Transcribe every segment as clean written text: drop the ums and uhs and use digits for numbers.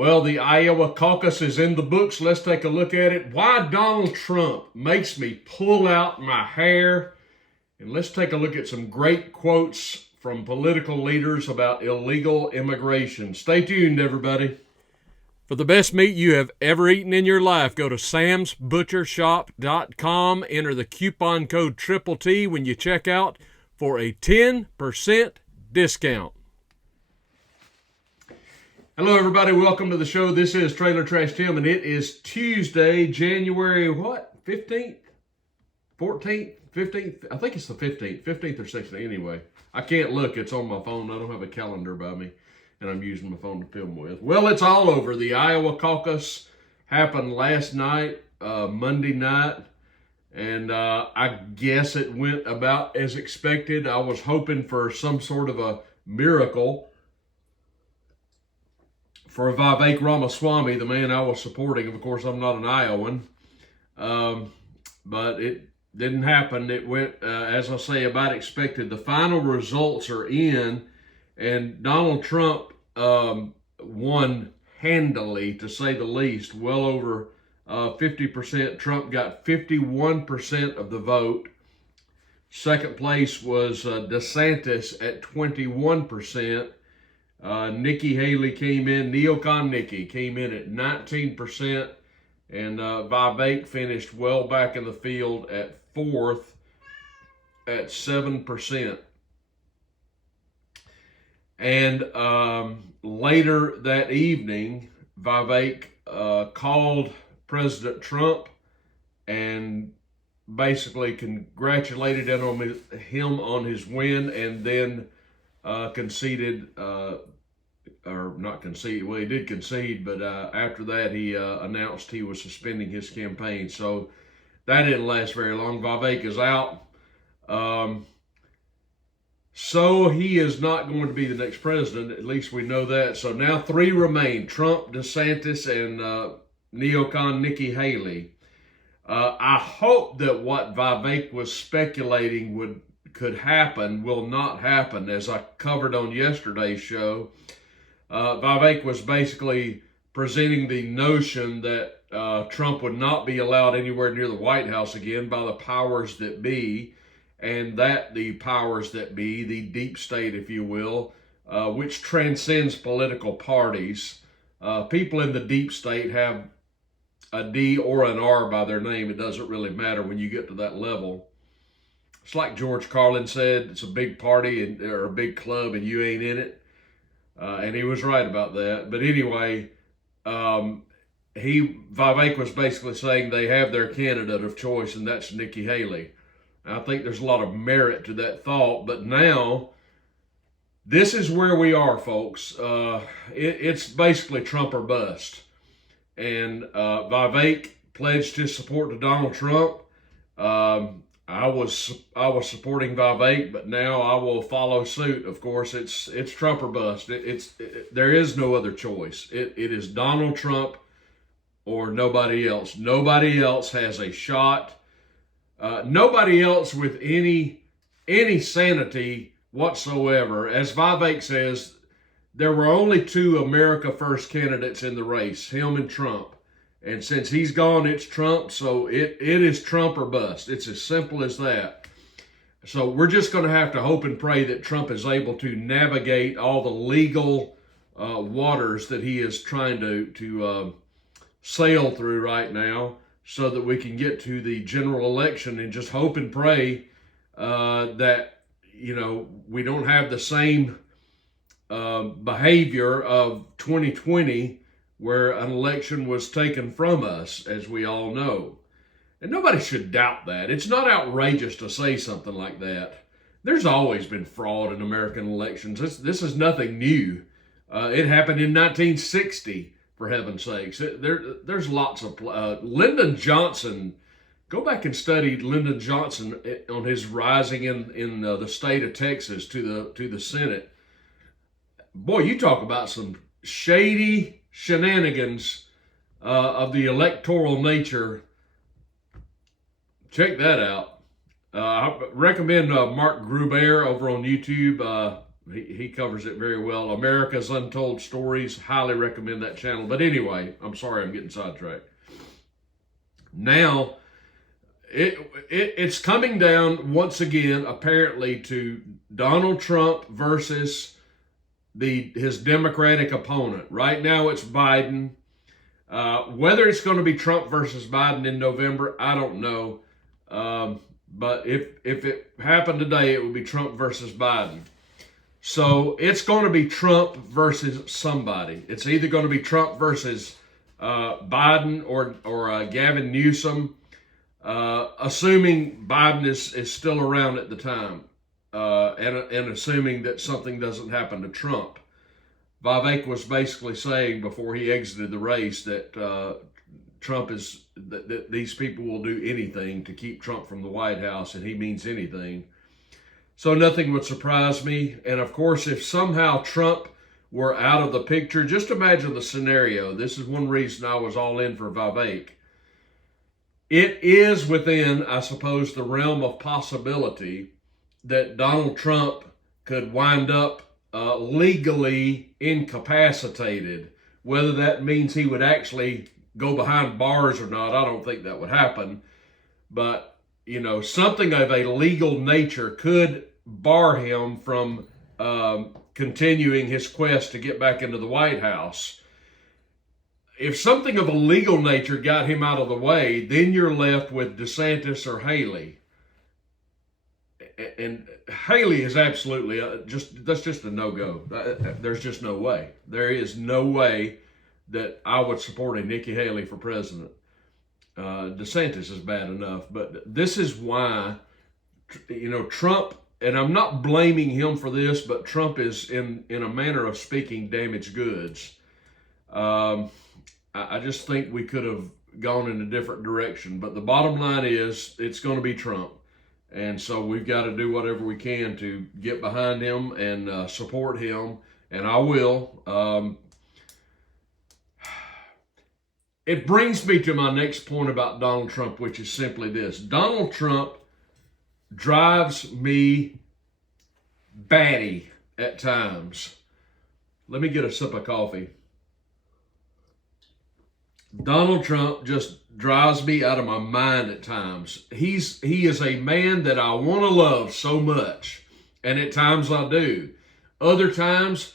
Well, the Iowa caucus is in the books. Let's take a look at it. Why Donald Trump makes me pull out my hair. And let's take a look at some great quotes from political leaders about illegal immigration. Stay tuned, everybody. For the best meat you have ever eaten in your life, go to samsbutchershop.com. Enter the coupon code TTT when you check out for a 10% discount. Hello, everybody. Welcome to the show. This is Trailer Trash Tim, and it is Tuesday, January, 15th? 14th? 15th? I think it's the 15th. 15th or 16th. Anyway, I can't look. It's on my phone. I don't have a calendar by me, and I'm using my phone to film with. Well, it's all over. The Iowa caucus happened last night, Monday night, and I guess it went about as expected. I was hoping for some sort of a miracle for Vivek Ramaswamy, the man I was supporting. Of course, I'm not an Iowan, but it didn't happen. It went, as I say, about expected. The final results are in, and Donald Trump won handily, to say the least, well over 50%. Trump got 51% of the vote. Second place was DeSantis at 21%. Nikki Haley came in, Neocon Nikki came in at 19%, and Vivek finished well back in the field at fourth at 7%. And later that evening, Vivek called President Trump and basically congratulated him on his win, and then conceded, or not conceded, well, he did concede, but after that he announced he was suspending his campaign. So that didn't last very long. Vivek is out. So he is not going to be the next president, at least we know that. So now three remain: Trump, DeSantis, and neocon Nikki Haley. I hope that what Vivek was speculating could happen will not happen. As I covered on yesterday's show, Vivek was basically presenting the notion that Trump would not be allowed anywhere near the White House again by the powers that be, and that the powers that be, the deep state, if you will, which transcends political parties. People in the deep state have a D or an R by their name. It doesn't really matter when you get to that level. It's like George Carlin said, it's a big party or a big club and you ain't in it. And he was right about that. But anyway, Vivek was basically saying they have their candidate of choice, and that's Nikki Haley. I think there's a lot of merit to that thought. But now, this is where we are, folks. It's basically Trump or bust. And Vivek pledged his support to Donald Trump. I was supporting Vivek, but now I will follow suit. Of course, it's Trump or bust. There is no other choice. It is Donald Trump or nobody else. Nobody else has a shot. Nobody else with any sanity whatsoever. As Vivek says, there were only two America First candidates in the race, him and Trump. And since he's gone, it's Trump. So it is Trump or bust. It's as simple as that. So we're just going to have to hope and pray that Trump is able to navigate all the legal waters that he is trying to sail through right now, so that we can get to the general election, and just hope and pray that, we don't have the same behavior of 2020, where an election was taken from us, as we all know. And nobody should doubt that. It's not outrageous to say something like that. There's always been fraud in American elections. This is nothing new. It happened in 1960, for heaven's sakes. There's lots of... Lyndon Johnson, go back and study Lyndon Johnson on his rising in the state of Texas to the Senate. Boy, you talk about some shady shenanigans of the electoral nature. Check that out. I recommend Mark Gruber over on YouTube. He covers it very well. America's Untold Stories. Highly recommend that channel. But anyway, I'm sorry I'm getting sidetracked. Now, it's coming down once again, apparently, to Donald Trump versus his Democratic opponent. Right now, it's Biden. Whether it's going to be Trump versus Biden in November, I don't know. But if it happened today, it would be Trump versus Biden. So it's going to be Trump versus somebody. It's either going to be Trump versus Biden or Gavin Newsom, assuming Biden is still around at the time, and assuming that something doesn't happen to Trump. Vivek was basically saying before he exited the race that Trump is that these people will do anything to keep Trump from the White House, and he means anything. So nothing would surprise me. And of course, if somehow Trump were out of the picture, just imagine the scenario. This is one reason I was all in for Vivek. It is within, I suppose, the realm of possibility that Donald Trump could wind up legally incapacitated. Whether that means he would actually go behind bars or not, I don't think that would happen. But, something of a legal nature could bar him from continuing his quest to get back into the White House. If something of a legal nature got him out of the way, then you're left with DeSantis or Haley. And Haley is absolutely that's just a no-go. There's just no way. There is no way that I would support a Nikki Haley for president. DeSantis is bad enough, but this is why, Trump, and I'm not blaming him for this, but Trump is, in a manner of speaking, damaged goods. I just think we could have gone in a different direction. But the bottom line is it's going to be Trump. And so we've got to do whatever we can to get behind him and support him. And I will. It brings me to my next point about Donald Trump, which is simply this. Donald Trump drives me batty at times. Let me get a sip of coffee. Donald Trump just drives me out of my mind at times. He is a man that I want to love so much, and at times I do. Other times,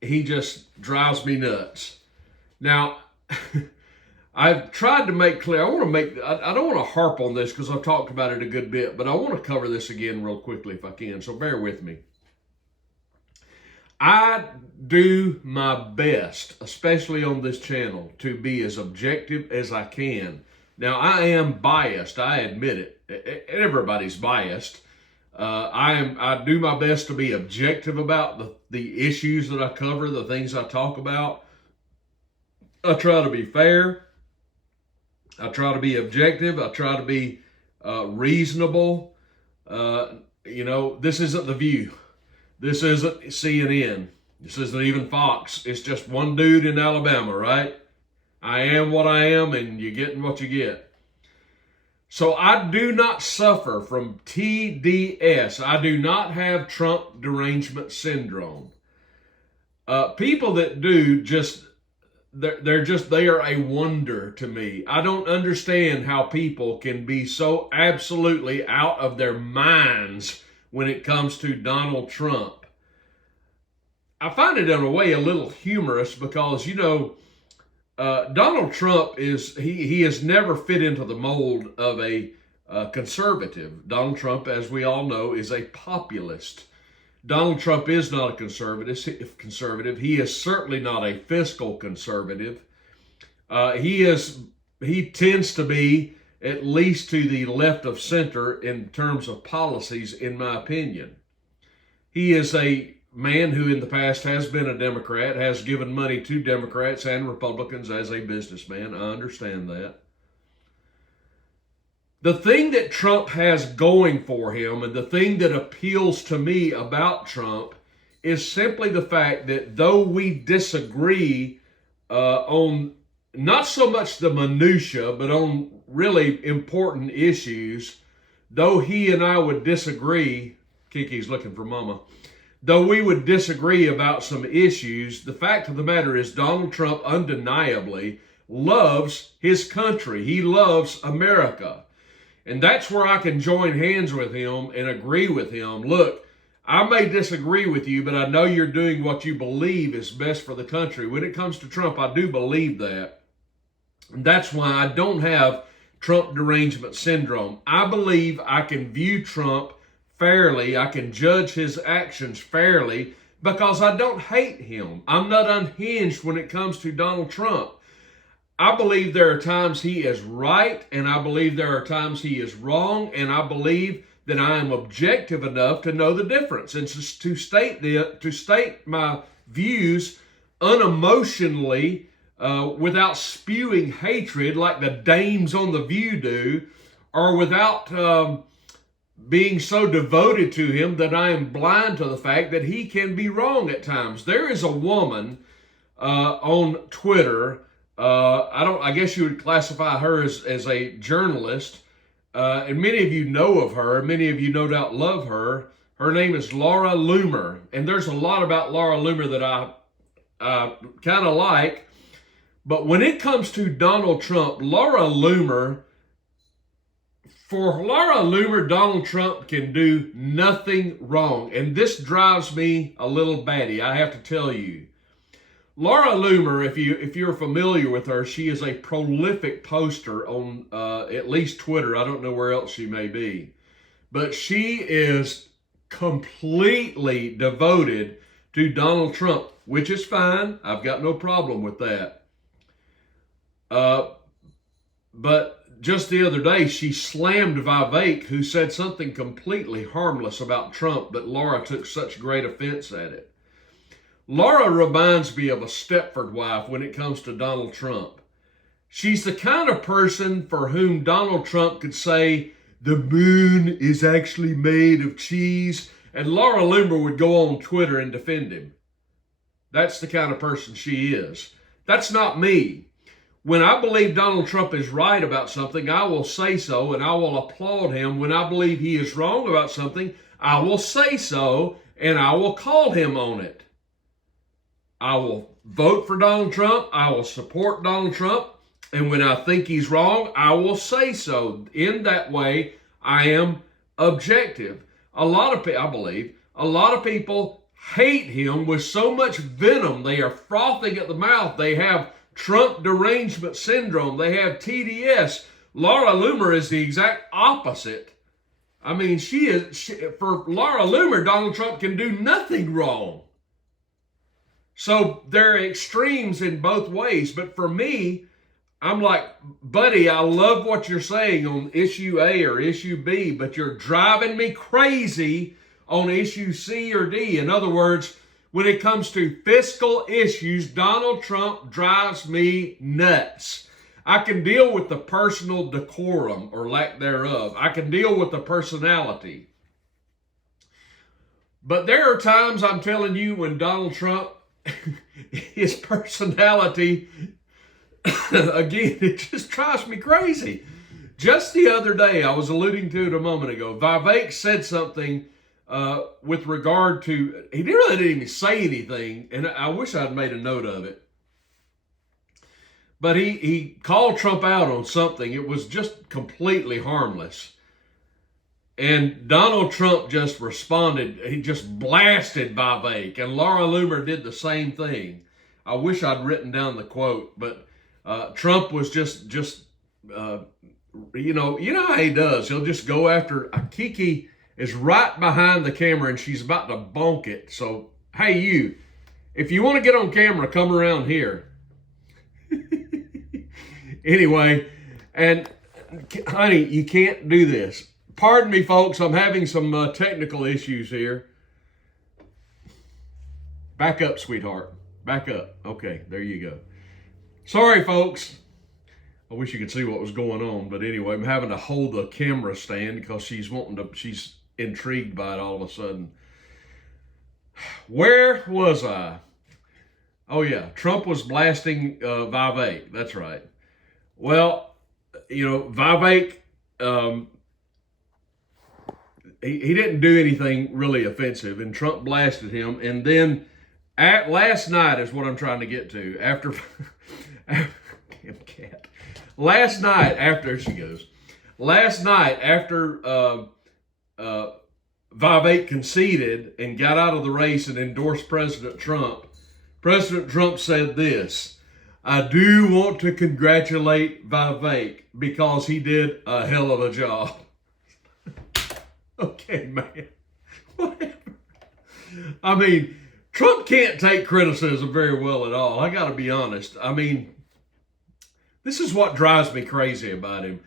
he just drives me nuts. Now, I've tried to make clear, I don't want to harp on this because I've talked about it a good bit, but I want to cover this again real quickly if I can, so bear with me. I do my best, especially on this channel, to be as objective as I can. Now, I am biased. I admit it. Everybody's biased. I do my best to be objective about the issues that I cover, the things I talk about. I try to be fair. I try to be objective. I try to be reasonable. This isn't The View. This isn't CNN. This isn't even Fox. It's just one dude in Alabama, right? I am what I am, and you're getting what you get. So I do not suffer from TDS. I do not have Trump derangement syndrome. People that do they are a wonder to me. I don't understand how people can be so absolutely out of their minds when it comes to Donald Trump. I find it in a way a little humorous because, Donald Trump he has never fit into the mold of a conservative. Donald Trump, as we all know, is a populist. Donald Trump is not a conservative. He is certainly not a fiscal conservative. He tends to be at least to the left of center in terms of policies, in my opinion. He is a man who in the past has been a Democrat, has given money to Democrats and Republicans as a businessman. I understand that. The thing that Trump has going for him, and the thing that appeals to me about Trump, is simply the fact that though we disagree on not so much the minutia, but on really important issues, though he and I would disagree, Kiki's looking for mama, though we would disagree about some issues, the fact of the matter is Donald Trump undeniably loves his country. He loves America. And that's where I can join hands with him and agree with him. Look, I may disagree with you, but I know you're doing what you believe is best for the country. When it comes to Trump, I do believe that. And that's why I don't have Trump derangement syndrome. I believe I can view Trump fairly. I can judge his actions fairly because I don't hate him. I'm not unhinged when it comes to Donald Trump. I believe there are times he is right, and I believe there are times he is wrong, and I believe that I am objective enough to know the difference and to state my views unemotionally, without spewing hatred like the dames on The View do, or without being so devoted to him that I am blind to the fact that he can be wrong at times. There is a woman on Twitter. I guess you would classify her as a journalist, and many of you know of her. Many of you no doubt love her. Her name is Laura Loomer, and there's a lot about Laura Loomer that I kind of like. But when it comes to Donald Trump, for Laura Loomer, Donald Trump can do nothing wrong. And this drives me a little batty, I have to tell you. Laura Loomer, if you're familiar with her, she is a prolific poster on at least Twitter. I don't know where else she may be. But she is completely devoted to Donald Trump, which is fine. I've got no problem with that. But just the other day, she slammed Vivek, who said something completely harmless about Trump, but Laura took such great offense at it. Laura reminds me of a Stepford wife when it comes to Donald Trump. She's the kind of person for whom Donald Trump could say, the moon is actually made of cheese, and Laura Loomer would go on Twitter and defend him. That's the kind of person she is. That's not me. When I believe Donald Trump is right about something, I will say so, and I will applaud him. When I believe he is wrong about something, I will say so, and I will call him on it. I will vote for Donald Trump. I will support Donald Trump. And when I think he's wrong, I will say so. In that way, I am objective. I believe a lot of people hate him with so much venom. They are frothing at the mouth. They have Trump derangement syndrome. They have TDS. Laura Loomer is the exact opposite. I mean, for Laura Loomer, Donald Trump can do nothing wrong. So there are extremes in both ways. But for me, I'm like, buddy, I love what you're saying on issue A or issue B, but you're driving me crazy on issue C or D. In other words, when it comes to fiscal issues, Donald Trump drives me nuts. I can deal with the personal decorum or lack thereof. I can deal with the personality. But there are times, I'm telling you, when Donald Trump, his personality, again, it just drives me crazy. Just the other day, I was alluding to it a moment ago, Vivek said something with regard to, he really didn't even say anything, and I wish I'd made a note of it. But he called Trump out on something. It was just completely harmless. And Donald Trump just responded. He just blasted Vivek, and Laura Loomer did the same thing. I wish I'd written down the quote, but Trump was just you know how he does. He'll just go after Kiki. Is right behind the camera and she's about to bonk it. So, hey, you, if you want to get on camera, come around here. Anyway, and honey, you can't do this. Pardon me, folks. I'm having some technical issues here. Back up, sweetheart. Back up. Okay, there you go. Sorry, folks. I wish you could see what was going on. But anyway, I'm having to hold the camera stand because she's intrigued by it all of a sudden. Where was I? Oh yeah, Trump was blasting Vivek. That's right. Well, Vivek, he didn't do anything really offensive, and Trump blasted him. And then last night is what I'm trying to get to. After damn cat. Last night after she goes. Last night after Vivek conceded and got out of the race and endorsed President Trump said this: "I do want to congratulate Vivek because he did a hell of a job." Okay, man. Whatever. I mean, Trump can't take criticism very well at all. I got to be honest. I mean, this is what drives me crazy about him.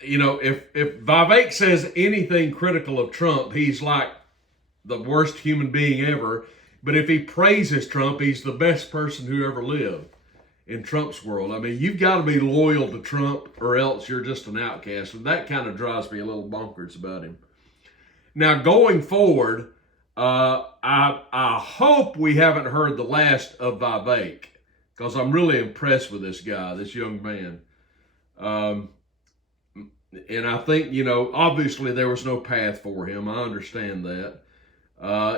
You know, if Vivek says anything critical of Trump, he's like the worst human being ever. But if he praises Trump, he's the best person who ever lived in Trump's world. I mean, you've got to be loyal to Trump or else you're just an outcast. And that kind of drives me a little bonkers about him. Now, going forward, I hope we haven't heard the last of Vivek, because I'm really impressed with this guy, this young man. And I think, you know, obviously there was no path for him. I understand that.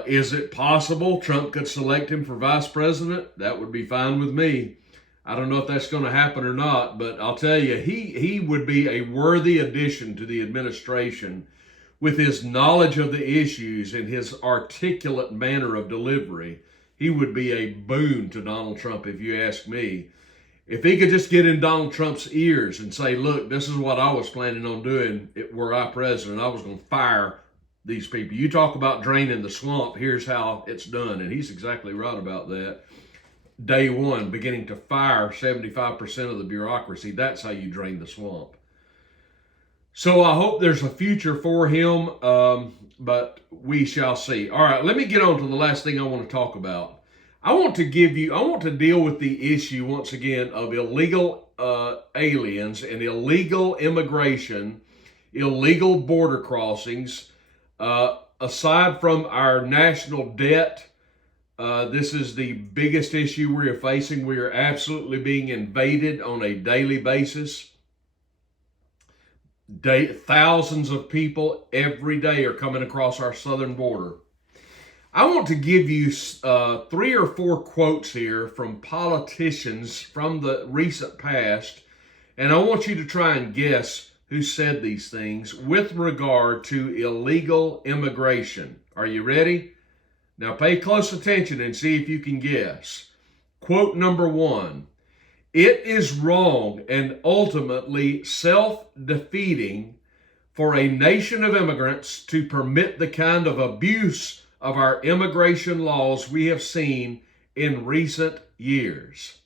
Is it possible Trump could select him for vice president? That would be fine with me. I don't know if that's going to happen or not, but I'll tell you, he would be a worthy addition to the administration with his knowledge of the issues and his articulate manner of delivery. He would be a boon to Donald Trump, if you ask me. If he could just get in Donald Trump's ears and say, look, this is what I was planning on doing were I president. I was going to fire these people. You talk about draining the swamp, here's how it's done. And he's exactly right about that. Day one, beginning to fire 75% of the bureaucracy. That's how you drain the swamp. So I hope there's a future for him, but we shall see. All right, let me get on to the last thing I want to talk about. I want to deal with the issue once again of illegal aliens and illegal immigration, illegal border crossings. Aside from our national debt, this is the biggest issue we are facing. We are absolutely being invaded on a daily basis. Thousands of people every day are coming across our southern border. I want to give you 3 or 4 quotes here from politicians from the recent past, and I want you to try and guess who said these things with regard to illegal immigration. Are you ready? Now pay close attention and see if you can guess. Quote number 1. It is wrong and ultimately self-defeating for a nation of immigrants to permit the kind of abuse of our immigration laws we have seen in recent years.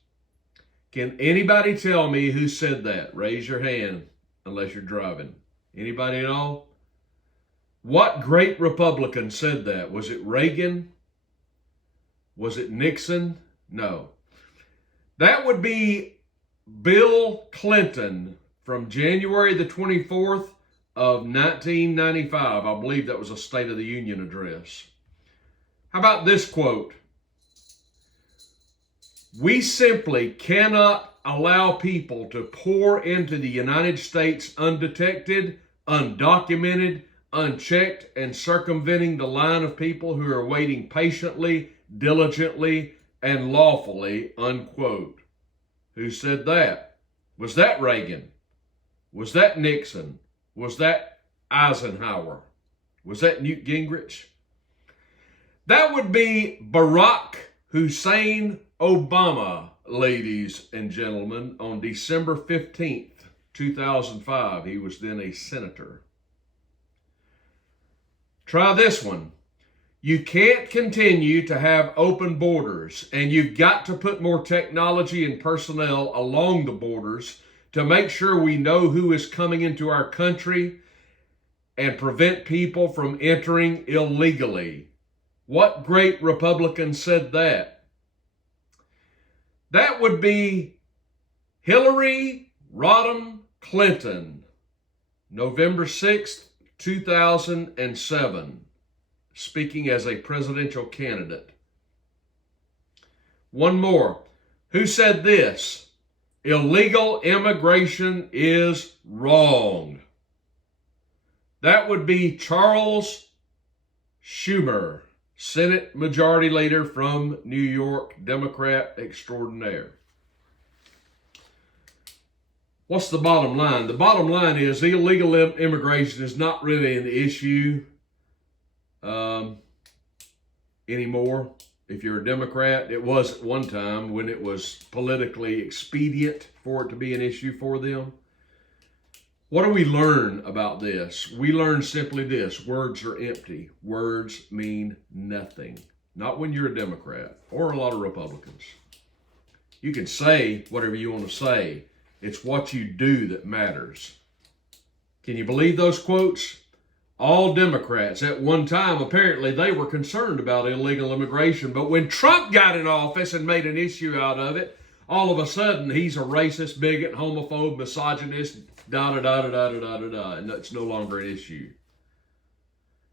Can anybody tell me who said that? Raise your hand unless you're driving. Anybody at all? What great Republican said that? Was it Reagan? Was it Nixon? No. That would be Bill Clinton from January the 24th of 1995. I believe that was a State of the Union address. How about this quote? We simply cannot allow people to pour into the United States undetected, undocumented, unchecked, and circumventing the line of people who are waiting patiently, diligently, and lawfully, unquote. Who said that? Was that Reagan? Was that Nixon? Was that Eisenhower? Was that Newt Gingrich? That would be Barack Hussein Obama, ladies and gentlemen, on December 15th, 2005. He was then a senator. Try this one. You can't continue to have open borders, and you've got to put more technology and personnel along the borders to make sure we know who is coming into our country and prevent people from entering illegally. What great Republican said that? That would be Hillary Rodham Clinton, November 6th, 2007. Speaking as a presidential candidate. One more. Who said this? Illegal immigration is wrong. That would be Charles Schumer, Senate Majority Leader from New York, Democrat extraordinaire. What's the bottom line? The bottom line is illegal immigration is not really an issue anymore. If you're a Democrat, it was at one time when it was politically expedient for it to be an issue for them. What do we learn about this? We learn simply this: words are empty. Words mean nothing. Not when you're a Democrat or a lot of Republicans. You can say whatever you want to say. It's what you do that matters. Can you believe those quotes? All Democrats at one time, apparently they were concerned about illegal immigration, but when Trump got in office and made an issue out of it, all of a sudden he's a racist, bigot, homophobe, misogynist, and that's no longer an issue.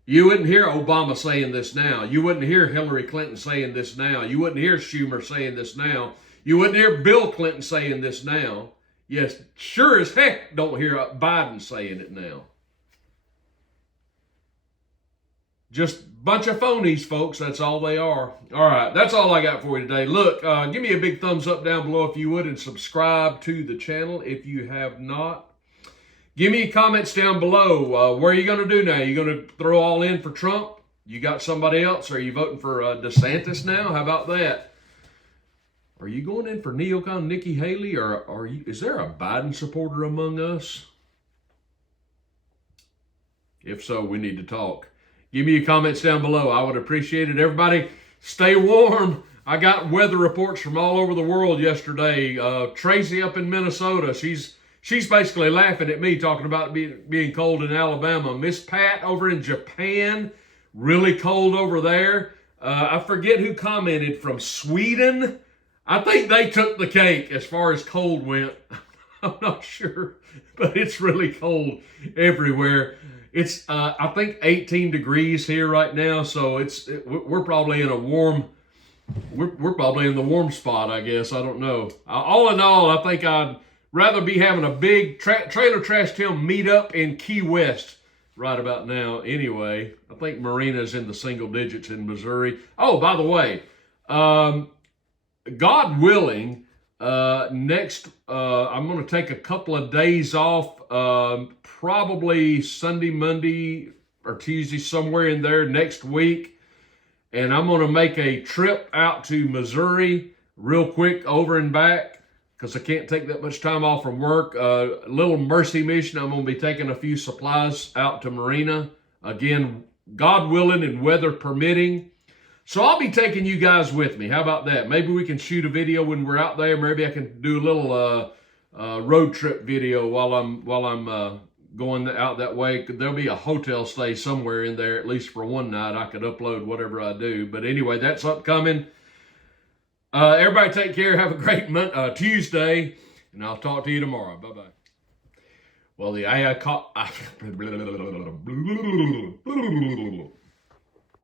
You wouldn't hear Obama saying this now. You wouldn't hear Hillary Clinton saying this now. You wouldn't hear Schumer saying this now. You wouldn't hear Bill Clinton saying this now. Yes, sure as heck don't hear Biden saying it now. Just a bunch of phonies, folks. That's all they are. All right, that's all I got for you today. Look, give me a big thumbs up down below if you would, and subscribe to the channel if you have not. Give me comments down below. What are you going to do now? You going to throw all in for Trump? You got somebody else? Or are you voting for DeSantis now? How about that? Are you going in for neocon Nikki Haley, or is there a Biden supporter among us? If so, we need to talk. Give me your comments down below. I would appreciate it. Everybody, stay warm. I got weather reports from all over the world yesterday. Tracy up in Minnesota, she's basically laughing at me talking about being cold in Alabama. Miss Pat over in Japan, really cold over there. I forget who commented from Sweden. I think they took the cake as far as cold went. I'm not sure, but it's really cold everywhere. It's, I think, 18 degrees here right now, so we're probably in a warm, we're probably in the warm spot, I guess. I don't know. All in all, I think I'd rather be having a big Trailer Trash Tim meetup in Key West right about now. Anyway, I think Marina's in the single digits in Missouri. Oh, by the way, God willing, next, I'm going to take a couple of days off, probably Sunday, Monday, or Tuesday, somewhere in there next week. And I'm going to make a trip out to Missouri real quick, over and back, because I can't take that much time off from work. A little mercy mission. I'm going to be taking a few supplies out to Marina. Again, God willing and weather permitting. So I'll be taking you guys with me. How about that? Maybe we can shoot a video when we're out there. Maybe I can do a little road trip video while I'm going out that way. There'll be a hotel stay somewhere in there, at least for one night. I could upload whatever I do. But anyway, that's upcoming. Everybody take care. Have a great Tuesday, and I'll talk to you tomorrow. Bye-bye. Well, the AI caught...